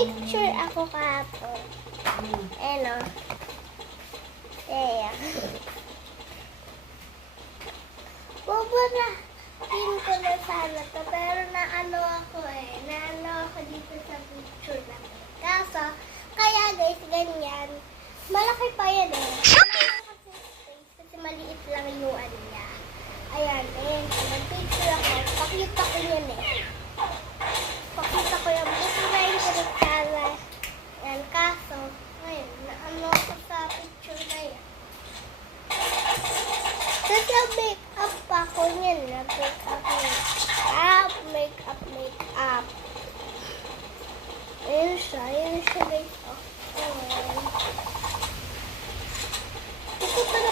Nagpa-picture ako kahapon. Ano? Ayan. Buburahin ko na sana to, pero naano ako dito sa picture na to. Kaso, kaya guys, ganyan. Malaki pa yan eh. Malaki kasi space kasi maliit lang yung ano niya. Ayan, nag-picture ako. Pakita ko yun eh. Pakita ko yung buburahin ko na sana. Ayan, kaso, ngayon, naano ko sa picture na yan. Tapos nag-make-up pa ako niyan. Make-up. Ayun siya guys. Oh. Ito pa na